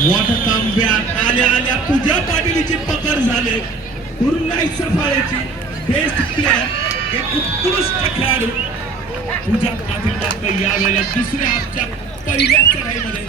मोठा तांब्यात आल्या पूजा पाटीलची पकड झाले. कुर्लाई सफाळ्याची बेस्ट प्लेअर एक उत्कृष्ट खेळाडू पूजा पाटील मात्र यावेळेला दुसऱ्या आजच्या पहिल्या चढाईमध्ये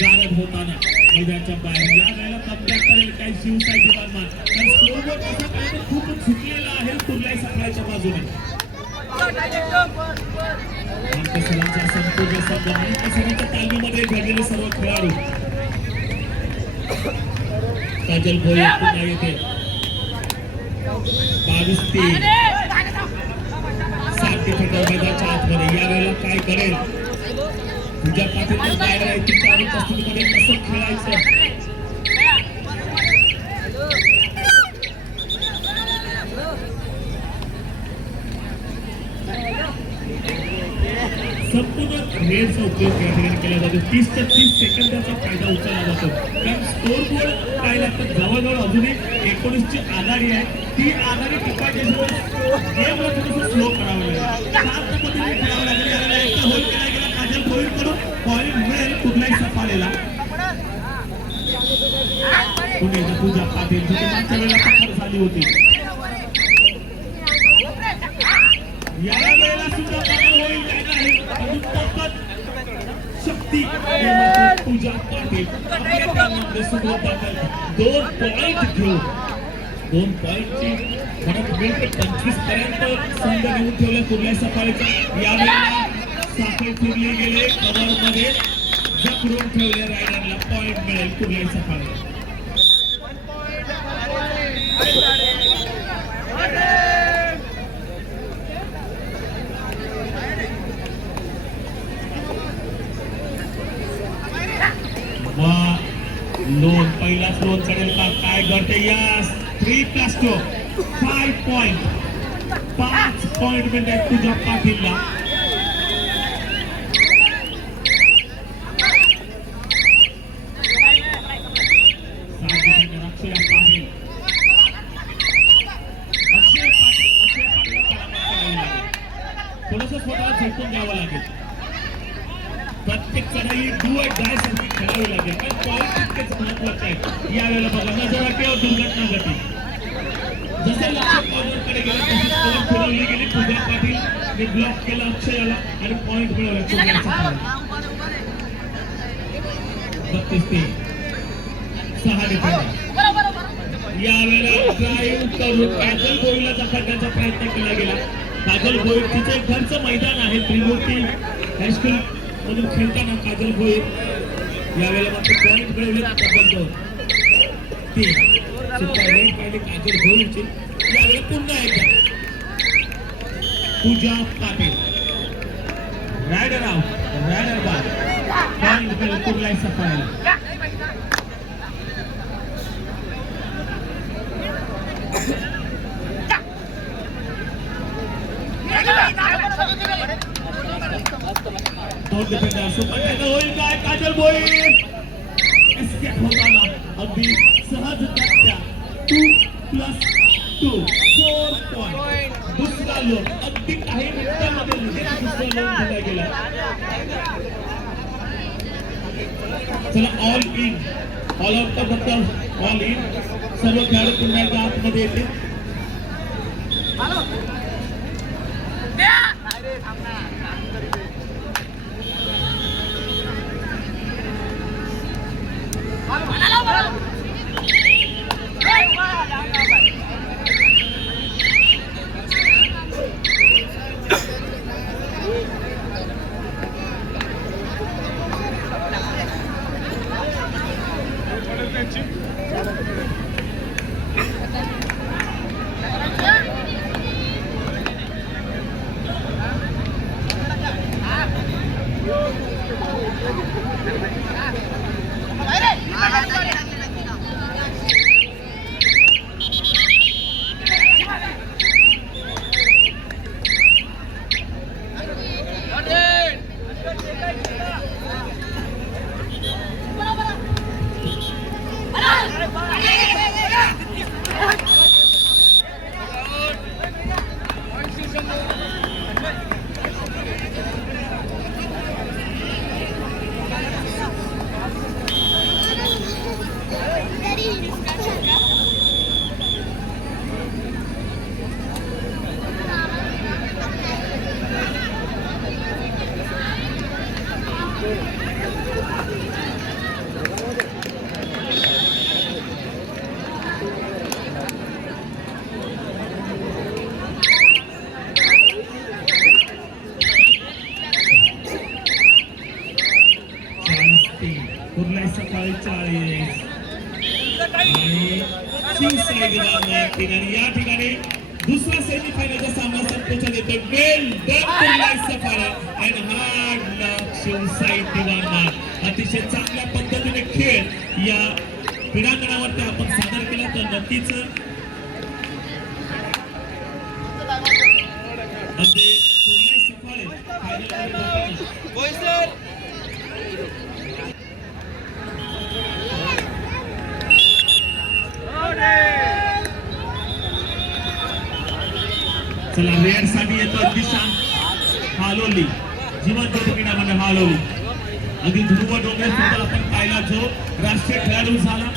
गारद होताना मैदानाच्या बाहेर. यावेळेला तांब्यात करेल काही शिवसाई मान कारण स्कोरबोर्ड असा काही खूप झुकलेला आहे कुर्लाई सफाळ्याच्या बाजूने. सलांचा संपूर्ण संघ आणि सगळ्यांच्या तालमीमध्ये घडलेले सर्व खेळाडू. काजल भोये पुन्हा येते 22-3 7 डिफेंडर मैदानाच्या आतमध्ये. यावेळेला काय करेल पूजा पाटील बाहेर आहे ती चालू परिस्थितीमध्ये कसं खेळायचं. संपूर्ण रेडचा उपयोग या ठिकाणी केला जातो. 30 ते 30 सेकंदाचा फायदा उचलला जातो कारण स्कोर बोर्ड काय लागतं जवळजवळ अजूनही 19ची आघाडी आहे. ती आघाडी टिकवायची गेमला थोडंसं स्लो करावं लागेल. 7 पद्धतीने खेळावं लागेल. यावेळेला एकटा होल केला गेला काजल भोईर करून पॉईंट मिळेल कुर्लाई सफाळ्याला. पुणे पूजा पाटील जिथे मागच्या वेळेला पकड झाली होती यावेळेला सुद्धा पकड होईल काय नाही शक्ती पूजा पाटील आपल्या कामामध्ये सुरुवात करतात. 2 पॉईंट घेऊन 2 पॉईंटची म्हणत मिळते 25 पर्यंत संघ घेऊन ठेवला कुर्लाई सफाळीचा. यावेळेला साखळी फिरली गेले कव्हरमध्ये जखडून ठेवले रायडरला पॉईंट मिळेल कुर्लाई सफाळी. लोन पहिलाच लोन चढेल का काय घडते. यास 3+2 5 पॉइंट 5 पॉइंट मिळतात तुझ्या पाटीलला. थोडंसं स्वतःला झटकून द्यावं लागेल. प्रत्येक चढाई डू अँड डाय सारखी खेळावी लागेल कारण पॉईंट तितकेच महत्वाचे आहे. यावेळेला बघा नजर किंवा दुर्घटना घडली. जसे लक्ष कॉर्नरकडे गेलं तशी पॉईंट फिरवली गेली. पूजा पाटील ब्लॉक केला अक्षयाला आणि पॉईंट मिळवला. 32-3 6 डिफेंडर. यावेळेला ड्राईव्ह करून काजल भोईरला जखडण्याचा प्रयत्न केला गेला. काजल भोईर तिचे घरचं मैदान आहे त्रिमूर्ती हायस्कूल म्हणून खेळताना काजल भोईर यावेळेला मात्र पॉईंट मिळवले. तब्बल 2-3 सुपर रेड पाहिजे काजल भोईरची. यावेळेला पुन्हा एकदा पूजा पाटील रायडर आउट रायडर बाद पॉईंट मिळेल कुर्लाई सफाळ्याला. दोन डिफेंडर सुपर टॅकल होईल काय काजल भोईर एस्केप होताना अगदी सहजरित्या 2+2 4 पॉइंट. दुसरा लोन अगदी काही मिनिटांमध्ये लगेच दुसरा लोन दिला गेला. चला ऑल इन ऑल आउट बद्दल ऑल इन सर्व खेळाडू पुन्हा एकदा आतमध्ये येते. कुर्ला सकाळी 40 आणि या ठिकाणी दुसरा सेमीफायनलचा सामना संकोचात येतो. Well done Kurla Safale and hard luck Shivsai Diwana. अतिशय चांगल्या पद्धतीने खेळ या क्रीडांगणावरती आपण सादर केला तर नक्कीच कुर्ला सफाळे फायनलमध्ये चला रेड साठी येतो दिशा हालोली जीवन क्रीडामध्ये हालोली. अगदी ध्रुव डोंगरे सुद्धा आपण पाहिला जो राष्ट्रीय खेळाडू झाला.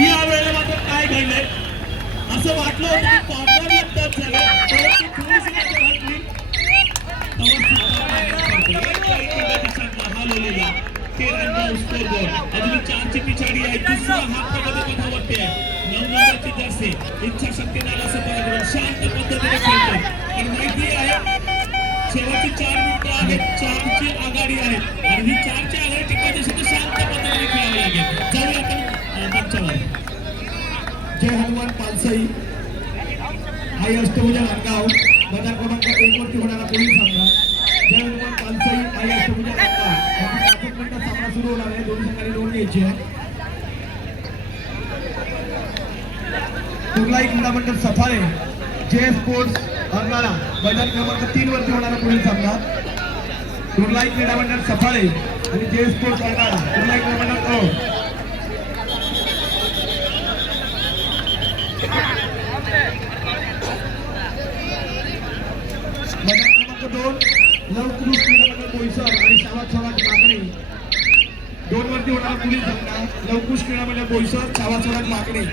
या वेळेला मात्र काय घडलंय असं वाटलं होतं की कॉर्नरला टच झालं परंतु थोडीशी मागे हटली हालोलीला 13 स्कोर बोर्ड. अजून 4 ची पिछाडी आहे. दुसरा हाफ मध्ये पथावरती आहे. 9 नंबरची जर्सी इच्छाशक्ती नालासोपारा शांत पद्धतीने खेळतो आणि माहिती आहे शेवटची 4 मिनिटं आहेत. 4 ची आघाडी आहे आणि ही 4 ची आघाडी टिकवायची असेल तर शांत पद्धतीने खेळावी लागेल. जाऊया आपण मंचावर. जय हनुमान पालसाई आई अष्टभुजा नांदगाव मैदान क्रमांक 1 वरती होणारा पुढील सामना. जय हनुमान पालसाई आई अष्टभुजा नांदगाव 5 मिनिटात सामना सुरू होणार आहे. दोन्ही संघांनी नोंद घ्यायची आहे. कुर्ला क्रीडा मंडळ सफाळे जे स्पोर्ट्स अर्नाळा मैदान क्रमांक 3 वरती होणारा पुढील सामना. कुर्ला क्रीडा मंडळ सफाळे आणि जे स्पोर्ट्स अर्नाळा कुर्ला क्रीडा मंडळ मैदान क्रमांक 2 लवकृष क्रीडा मंडळ बोईसर आणि शाबाद मागणी 2 वरती होणारा पुढील सामना. लवकुश क्रीडा मंडळ बोईसर शाबाद मागणी.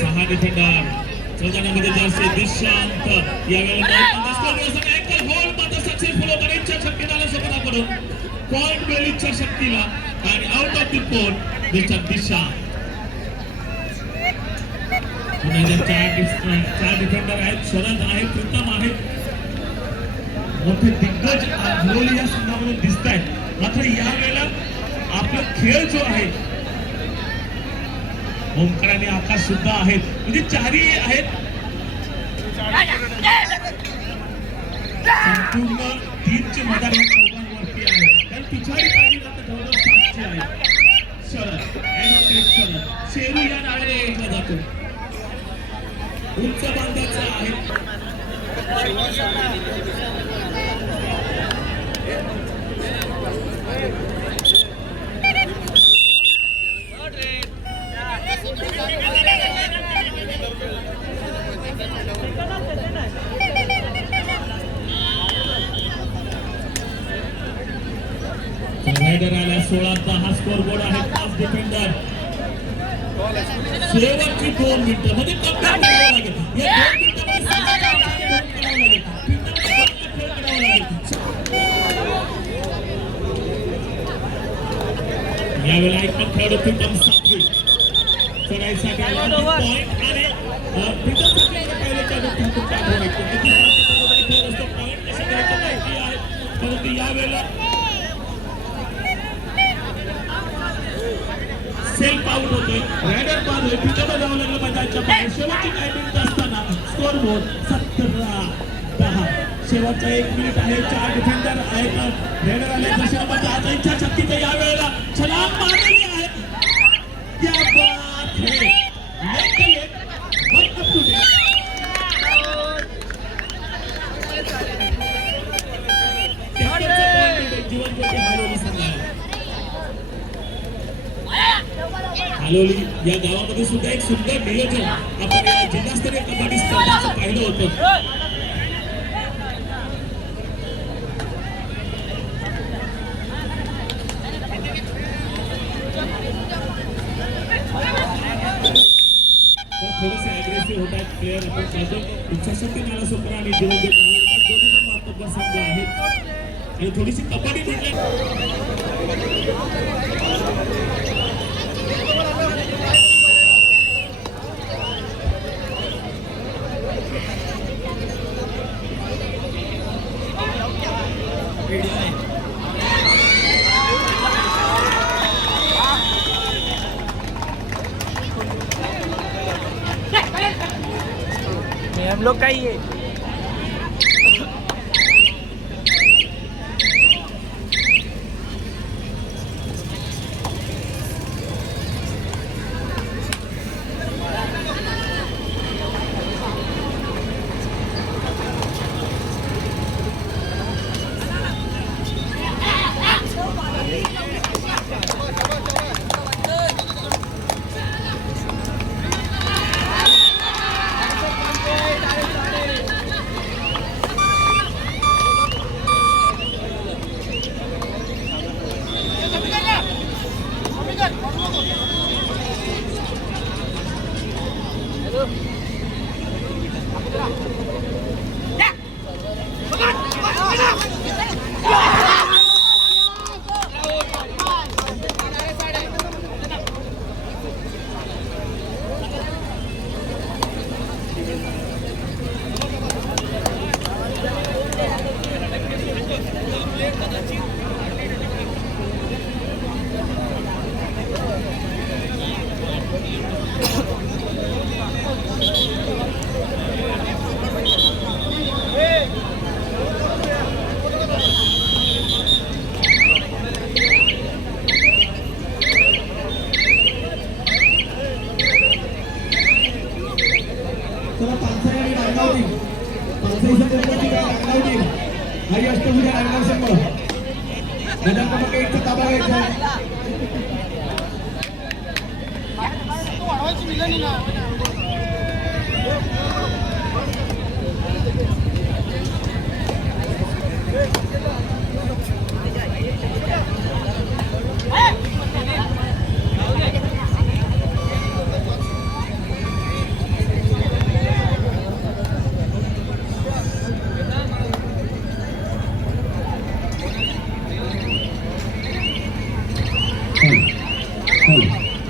6 डिफेंडर 14 नंबरचे जर्सी दिशांत यावेळेला अँकल होल्ड मात्र सक्सेसफुल होता. इच्छाशक्ती नालासोपाराकडून पॉइंट मिळेल इच्छाशक्तीला आणि out of the port mister Disha. चार डिफेंडर आहेत. शरद आहे, प्रीतम आहे, मोठे दिग्गज आजोली या संघामधून दिसत आहेत. मात्र यावेळेला आपला खेळ जो आहे ओंकार आणि आकाश सुद्धा आहेत म्हणजे 4ही आहेत. संपूर्ण टीमची मदत या चौघांवरती आहे कारण पिछाडी पाहिली जातं जवळजवळ 7 ची आहे. शरद शरद शेरू या नावाने ओळखला जातो. उंच बांधाचा आहे. रायडर आला 16-10 स्कोर बोर्ड आहे. 5 डिफेंडर शेवटची 2 मिनिटं मध्ये कम्प्लीट करावं लागेल. या 2 मिनिटांमध्ये करावं लागेल. यावेळेला एक पण खेळाडू प्रीतम सातवी चढाईसाठी आला पॉइंट आणि प्रीतम सातवी पहिल्याच्या खेळ असतो. पॉइंट कशा करायचं माहिती आहे परंतु यावेळेला सेल्फ आउट होतोय. रायडर बाद होईल. पिकाला जावं लागलं मैदानच्या बाहेर. शेवटची टायमिंग असताना स्कोर बोर्ड 17-10. शेवटचा 1 मिनिट आहे. 4 डिफेंडर आहेत. रायडर आले दशकामध्ये आता इच्छाशक्तीचं या वेळेला छलांग मारलेली आहे. क्या बात है. Let up to date. Jeevan Jyoti Haloli Sangh Haloli या गावामध्ये सुद्धा एक सुंदर नियोजन आपण या जिल्हास्तरीय कबड्डी स्पर्धेचं पाहिलं होतं. थोडेसे अग्रेसिव्ह होत आहेत प्लेयर. आपण पाहतो इच्छाशक्ती नालासोपारा आणि जीवन दोन्ही पण महत्त्वाचा संघ आणि थोडीशी कबड्डी म्हटलं हम लोग का ही है। चला पालसाई आणि नांदगाव टीम पालसाईच्या कोणती नांदगाव टीम आई अष्टभुजा नांदगाव संघ मैदान क्रमांक 1 चा ताबा घ्यायचा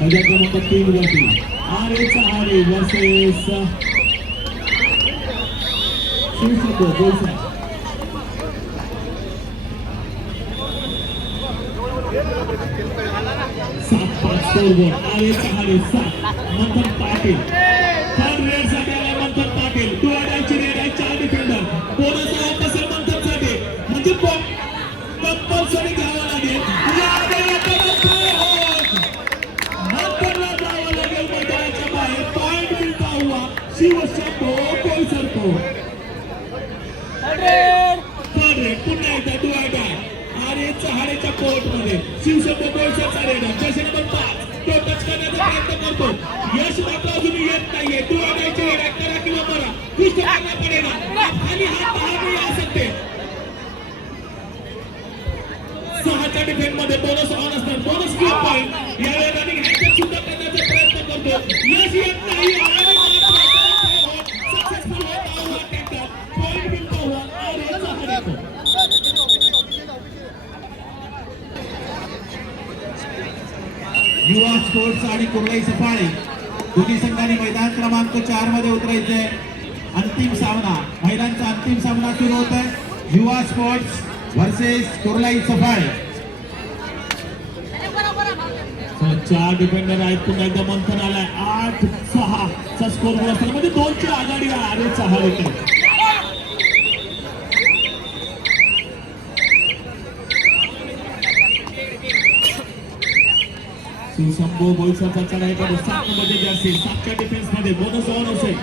मैदान क्रमांक 3 वरती आरे वर्सेस शिवसंग बोईसर मंथन पाटील थर्ड रेड साठी आला मंथन पाटील टू अडायची रेड आहे 4 डिफेंडर बोनस वापस आहे मंथनसाठी म्हणजे कंपल्सरी घ्यावं लागेल मंथनला जावं लागेल मैदानाच्या बाहेर पॉइंट मिळता हुआ शिवशंभो बोईसर को थर्ड रेड पुन्हा एकदा टू अडाय आरे चहाडेच्या कोर्ट मध्ये शिवशंभो बोईसरचा रेड जर्सी नंबर 5 तो टच करण्याचा प्रयत्न करतो यश मात्र अजून येत नाहीये टू अडायची रेड करा किंवा मरा पुष्ट करना पडेगा खाली हात बाहेर नहीं आ सकते 6च्या डिफेंड मध्ये बोनस ऑन असणार बोनस किंवा पॉइंट यावेळी रनिंग हँडशेक सुद्धा करण्याचा प्रयत्न करतो यश येत नाही आणि सक्सेसफुल होता हुआ अटेम्प्ट पॉइंट मिळतो हुआ आरे चहाडे को युवा स्पोर्ट्स आणि कुर्लाई सफाळे दोन्ही संघांनी मैदान क्रमांक 4 मध्ये उतरायचे अंतिम सामना महिलांचा अंतिम सामना सुरू होत आहे युवा स्पोर्ट्स वर्सेस कुर्लाई सफाळे 4 डिफेंडर आहेत पुन्हा एकदा मंथन आलाय 8-6 चा स्कोर असताना म्हणजे 2 ची आघाडी आहे आरे चहाडेकडे शिवशंभो बोईसरचा चढाई करून 7 मध्ये जर्सी 7च्या डिफेन्स मध्ये बोनस ऑन असेल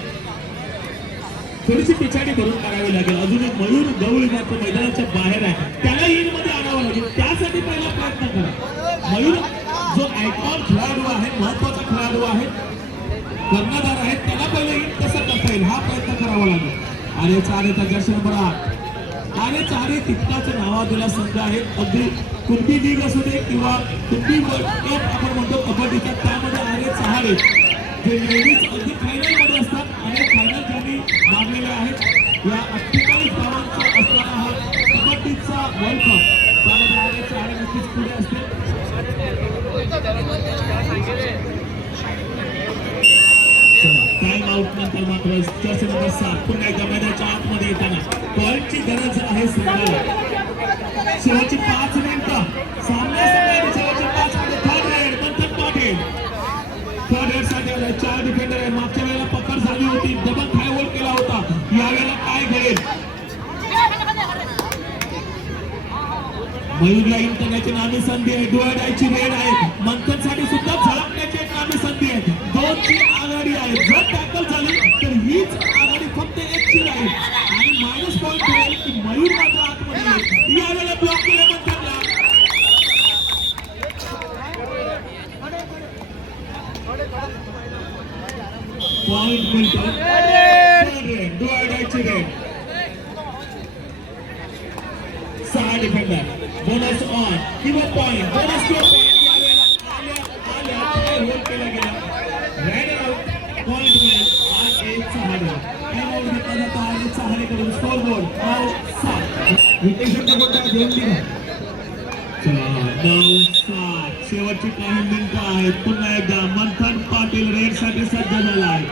थोडीशी पिछाडी भरून काढावी लागेल अजून एक मयूर गवळी मात्र मैदानाच्या बाहेर आहे त्याला इन मध्ये आणावं लागेल त्यासाठी पहिला प्रयत्न करा मयूर जो आयकॉन खेळाडू आहे महत्वाचा खेळाडू आहे कर्णधार आहे त्याला पहिले इन कसं करता येईल हा प्रयत्न करावा लागेल आरे चहाडेचा जर्सी नंबर 8 आरे चहाडे तितकाच नावाजलेला संघ आहे अगदी कुंभी लीग असू दे किंवा कुंभी कप आपण म्हणतो कबड्डीचा त्यामध्ये आरे चहाडे जे लेडीज अगदी फायनल मध्ये असतात आणि फायनल ज्यांनी मारलेले आहेत या 48 धावांचा असणारा हा कबड्डीचा वर्ल्ड कप पुढे असते. टाइम आउट नंतर मात्र जर्सी नंबर 7 पुन्हा एकदा मैदानाच्या आतमध्ये येताना पॉईंटची गरज आहे संघाला. शेवटची 5 मिनिटं सामना संघाने शेवटची 5 मिनिटं. थर्ड रेड मंथन पाटील थर्ड रेड साठी 4 डिफेंडर आहे. मागच्या वेळेला पकड झाली होती, डबल थाय होल्ड केला होता. यावेळेला काय घडेल? मयूरला इन करण्याची नामी संधी आहे. डोळ्याची रेड आहे. मंथन साठी सुद्धा झळकण्याची एक नामी संधी आहे. 2ची आघाडी आहे. जर टॅकल झाली तर हीच आघाडी फक्त 1ची राहील आणि मायनस पॉईंट होईल की मयूर मात्र आतमध्ये. यावेळेला ब्लॉक केलं मंथनला. पॉईंट मिळतो. डोळ्याची रेड. 6 डिफेंडर. बोनस ऑन किंवा पॉईंट. बोनस किंवा पॉईंट यावेळेला आल्या होल्ड केला गेला. Rider out. पॉईंट मिळेल. 8-1 हाडे. टाइम आउट घेतला जातो. 8-1 हाडेकडून स्कोर बोर्ड 9-7. विकेटच्या कोणत्या दोन लिहा. 9-7. शेवटची काही मिनिटं आहेत. पुन्हा एकदा मंथन पाटील रेड साठी सज्ज झाला आहे.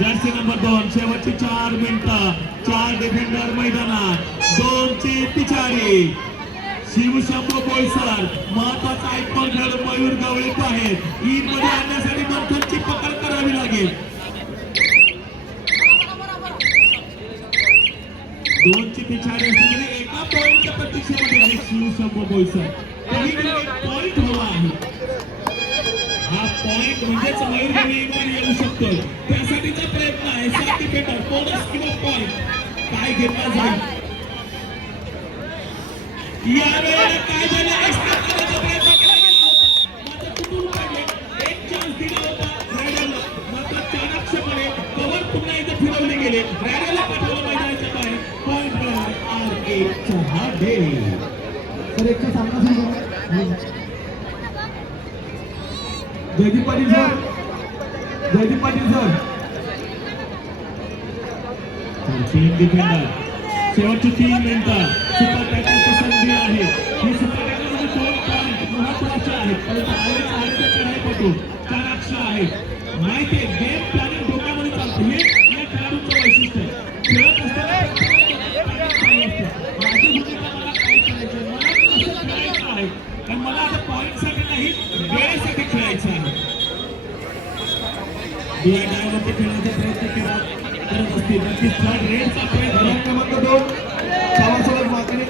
जर्सी नंबर 2 शेवटची 4 मिनिटं. 4 डिफेंडर मैदानात. 2ची पिछाडी. शिवशंभू बोईसर महत्वाचा आयकॉन खेळाडू मयूर गवळीत आहेत. ईद मध्ये आणण्यासाठी मंथनची पकड करावी लागेल. 2ची पिछाडी असली तरी एका पॉईंटच्या प्रतीक्षेमध्ये आहे शिवशंभू बोईसर. कधीतरी एक पॉईंट हवा आहे. हा पॉईंट म्हणजेच मयूर गवळी ईदमध्ये येऊ शकतो. त्यासाठीचा प्रयत्न आहे. 7 डिफेंडर. बोनस किंवा पॉईंट काय घेतला जाईल? यावेळेला काय झालं? एक्स्ट्रा करण्याचा प्रयत्न केला गेला होता, मात्र तुटून पडले. एक चान्स दिला होता रायडरला, मात्र चाणक्यपणे कव्हर पुन्हा एकदा फिरवले गेले. रायडरला पाठवलं मैदानाच्या बाहेर. पॉईंट मिळाला. 8-1 हाडे. तर एकचा सामना सुरू झाला. Jaydeep Patil sir. Jaydeep Patil sir. 3 defender. शेवटची 3 मिनिटं. सुपर टॅकलची संधी आहे. ही सुपर टॅकलमध्ये 2 पॉईंट महत्वाचे आहेत. परंतु आलेच्या चढाईपटू चाणाक्ष आहे. माहिती आहे गेम प्लॅनिंग डोक्यामध्ये चालतं. हे या खेळाडूचं वैशिष्ट्य आहे. खेळत असताना माझी भूमिका मला काय करायचं, मला कसं खेळायचं आहे आणि मला आता पॉईंटसाठी नाही वेळेसाठी खेळायचं आहे. दुसऱ्या डायवरती खेळण्याचा प्रयत्न केला करत असतील. नक्कीच थर्ड रेडचा प्रयत्न. क्रमांक 2 सावासोबत मागणी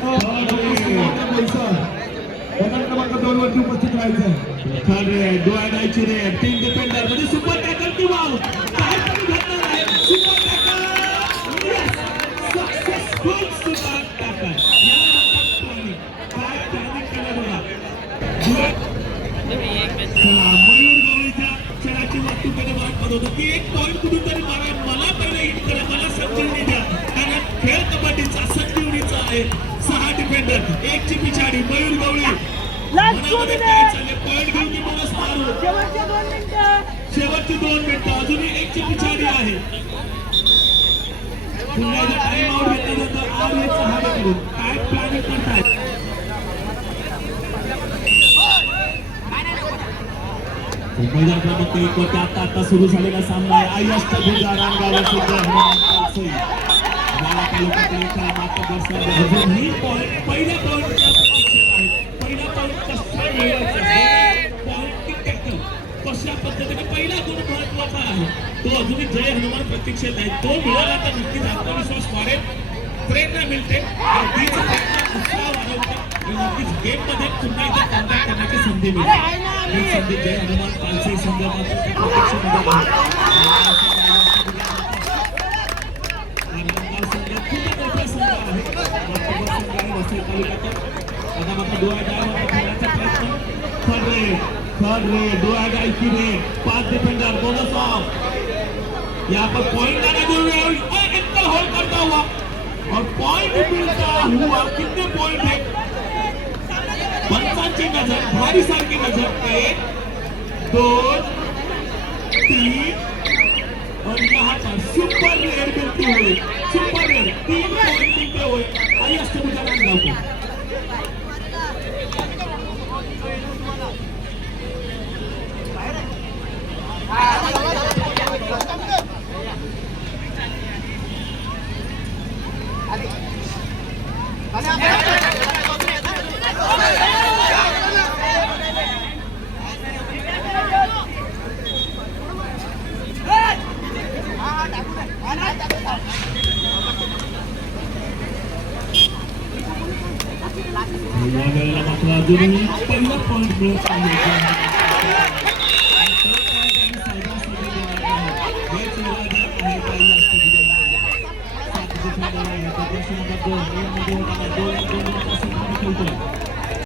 बोईसर. क्रमांक 2 वरती उपस्थित राहायचं. Third red. डोळ्याची रेड. 3 डिफेंडर म्हणजे सुपर टॅकल किंवा काय पण घडणार आहे. Super tackle. Successful super tackle. काय प्लॅनिंग केलं बघा. मयूर गवळीच्या खेळाची वाहतुकीने वाट पाहत होतं की एक पॉईंट कुठून मारा. मला पहिले हिट करा. मला संजीवनी द्या. कारण खेळ कबड्डीचा संजीवनीचा आहे. 6 डिफेंडर. 1ची पिछाडी. मयूर गवळी मनामध्ये काय चालले. पॉईंट घेऊन की बोनस मारू. शेवटची 2 मिनिटं. अजूनही 1ची पिछाडी आहे. पुन्हा एकदा टाइम आउट घेतला जातो. 8-1 हाडेकडून. काय प्लॅनिंग करतायत? मैदान क्रमांक 1 वरती आता सुरू झालेला सामना आहे. आई अष्टभुजा रानगाव सुद्धा ही पॉईंट पहिल्या पॉईंटच्या प्रतीक्षेत आहे. पहिला पॉईंट कसा मिळवायचा, पॉईंट की टॅकल कशा पद्धतीने पहिला गुण महत्वाचा आहे. तो अजूनही जय हनुमान प्रतीक्षेत आहे. तो मिळाला तर नक्कीच आत्मविश्वास वाढेल, प्रेरणा मिळते आणि तीच प्रेरणा उत्साह वाढवते आणि नक्कीच गेम मध्ये पुन्हा एकदा कॉन्टॅक्ट करण्याची संधी मिळते. ही संधी जय हनुमान पालसे संघाच्या प्रतीक्षेमध्ये आहे. Third red. डोळा डायची रेड. 5 डिफेंडर. Bonus of. यहाँ पर पॉइंट आना जरूरी है. इतना होल्ड करता हुआ और पॉइंट मिलता हुआ. कितने पॉइंट है? पंचांची नजर, भारी सारखी नजर. 1 2 3 और यहाँ पर सुपर रेड मिलती हुई. सुपर रेड 3 पॉइंट मिलते हुए आई अष्टभुजा रानगाव को. मात्र अजूनही पहिला पॉईंट मिळत आहे